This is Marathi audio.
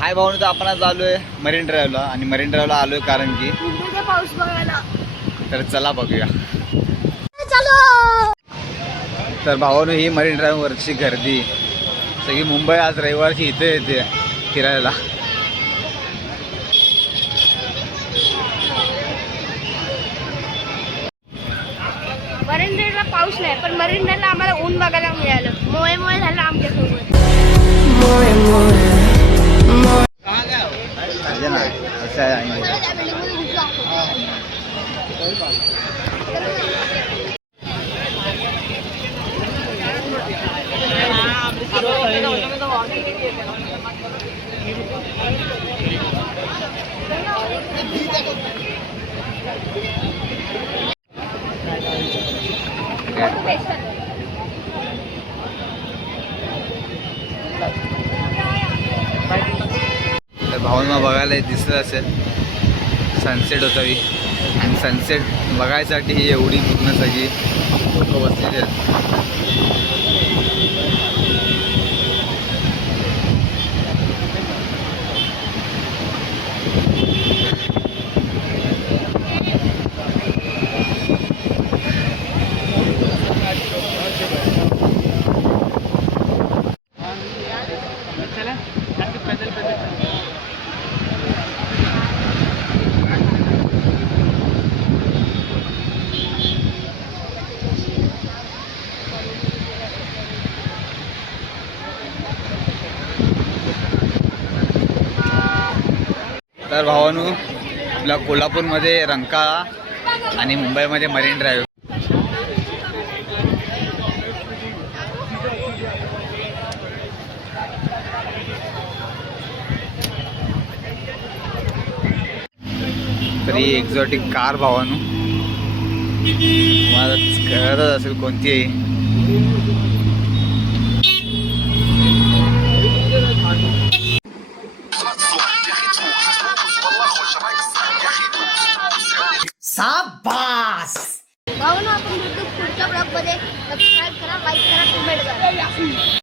हाय भाऊ, तर आपण आज आलोय मरीन ड्राईव्हला. आणि मरीन ड्राईव्हला आलोय कारण की पाऊस बघायला. तर चला बघूया. तर भावानं ही मरीन ड्राईव्हवरची गर्दी सगळी मुंबई आज रविवारची इथे येते फिरायला. मरीन ड्राईव्हला पाऊस नाही, पण मरीन ड्राईव्हला आम्हाला ऊन बघायला मिळालं. मोळे झालं आमच्यासोबत. असं आहे. तर भावना बघायला दिसत असेल सनसेट होता ही. आणि सनसेट बघायसाठी ही एवढी पूर्ण सगळी लोक बसलेली आहेत. तर भावानू, आपल्या कोल्हापूरमध्ये रंकाळा आणि मुंबईमध्ये मरीन ड्राईव्ह. तर ही एक्झॉटिक कार भावानू मला कळतच असेल कोणती आहे. भाऊ ना, आपण पुढच्या ब्लॉगमध्ये सबस्क्राईब करा, लाईक करा.